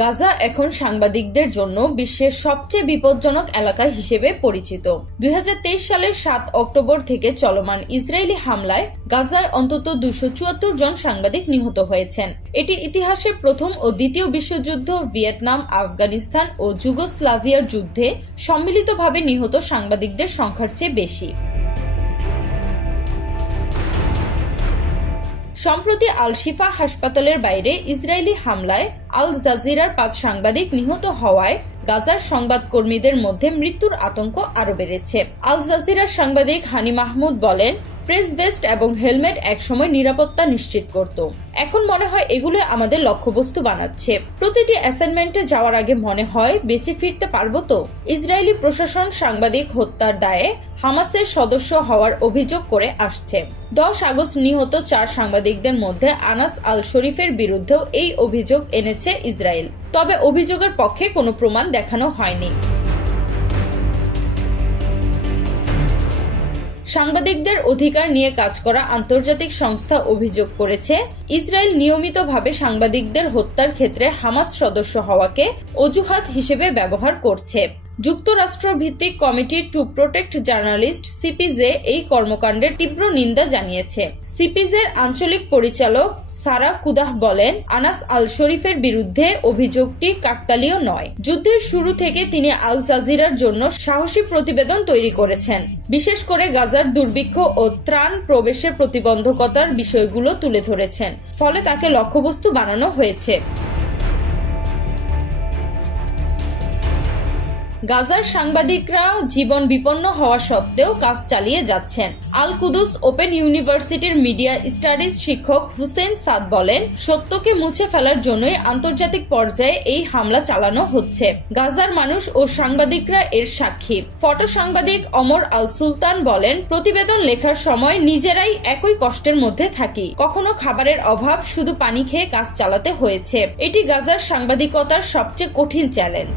গাজা এখন সাংবাদিকদের জন্য বিশ্বের সবচেয়ে বিপজ্জনক এলাকা হিসেবে পরিচিত। 2023 সালের 7 অক্টোবর থেকে চলমান ইসরায়েলি হামলায় গাজায় অন্তত 274 জন সাংবাদিক নিহত হয়েছেন। এটি ইতিহাসের প্রথম ও দ্বিতীয় বিশ্বযুদ্ধ, ভিয়েতনাম, আফগানিস্তান ও যুগোস্লাভিয়ার যুদ্ধে সম্মিলিতভাবে নিহত সাংবাদিকদের সংখ্যার চেয়ে বেশি। সম্প্রতি আল শিফা হাসপাতালের বাইরে ইসরায়েলি হামলায় আল জাজিরার 5 সাংবাদিক নিহত হওয়ায় গাজার সংবাদকর্মীদের মধ্যে মৃত্যুর আতঙ্ক আরো বেড়েছে। আল জাজিরার সাংবাদিক হানি মাহমুদ বলেন, প্রেস ভেস্ট এবং হেলমেট একসময় নিরাপত্তা নিশ্চিত করত। এখন মনে হয় এগুলো আমাদের লক্ষ্যবস্তু বানাচ্ছে। প্রতিটি অ্যাসাইনমেন্টে যাওয়ার আগে মনে হয় বেঁচে ফিরতে পারবো তো। ইসরায়েলি প্রশাসন সাংবাদিক হত্যার দায়ে হামাসের সদস্য হওয়ার অভিযোগ করে আসছে। 10 আগস্ট নিহত 4 সাংবাদিকদের মধ্যে আনাস আল শরীফের বিরুদ্ধেও এই অভিযোগ এনেছে ইসরায়েল। তবে অভিযোগের পক্ষে কোনো প্রমাণ দেখানো হয়নি। সাংবাদিকদের অধিকার নিয়ে কাজ করা আন্তর্জাতিক সংস্থা অভিযোগ করেছে, ইসরায়েল নিয়মিতভাবে সাংবাদিকদের হত্যার ক্ষেত্রে হামাস সদস্য হওয়াকে অজুহাত হিসেবে ব্যবহার করছে। যুক্তরাষ্ট্র ভিত্তিক committee to protect journalist CPJ এই কর্মকাণ্ডের তীব্র নিন্দা জানিয়েছে। সিপিজের আঞ্চলিক পরিচালক সারা কুদাহ বলেন, আনাস আল শরীফের বিরুদ্ধে অভিযোগটি কাকতালীয় নয়। যুদ্ধের শুরু থেকে তিনি আল জাজিরার জন্য সাহসী প্রতিবেদন তৈরি করেছেন, বিশেষ করে গাজার দুর্ভিক্ষ ও ত্রাণ প্রবেশের প্রতিবন্ধকতার বিষয়গুলো তুলে ধরেছেন। ফলে তাকে লক্ষ্যবস্তু বানানো হয়েছে। গাজার সাংবাদিকরা জীবন বিপন্ন হওয়া সত্ত্বেও কাজ চালিয়ে যাচ্ছেন। আল কুদুস ওপেন ইউনিভার্সিটির মিডিয়া স্টাডিজ শিক্ষক হুসেইন সাদ বলেন, সত্যকে মুছে ফেলার জন্যই আন্তর্জাতিক পর্যায়ে এই হামলা চালানো হচ্ছে। গাজার মানুষ ও সাংবাদিকরা এর সাক্ষী। ফটো সাংবাদিক অমর আল সুলতান বলেন, প্রতিবেদন লেখার সময় নিজেরাই একই কষ্টের মধ্যে থাকি। কখনো খাবারের অভাব, শুধু পানি খেয়ে কাজ চালাতে হয়েছে। এটি গাজার সাংবাদিকতার সবচেয়ে কঠিন চ্যালেঞ্জ।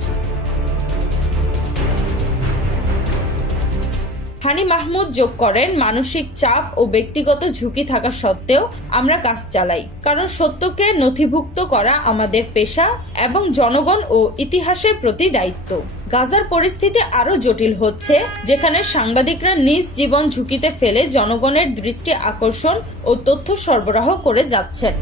হানি মাহমুদ যোগ করেন, মানসিক চাপ ও ব্যক্তিগত ঝুঁকি থাকা সত্ত্বেও আমরা কাজ চালাই, কারণ সত্যকে নথিভুক্ত করা আমাদের পেশা এবং জনগণ ও ইতিহাসের প্রতি দায়িত্ব। গাজার পরিস্থিতি আরো জটিল হচ্ছে, যেখানে সাংবাদিকরা নিজ জীবন ঝুঁকিতে ফেলে জনগণের দৃষ্টি আকর্ষণ ও তথ্য সরবরাহ করে যাচ্ছেন।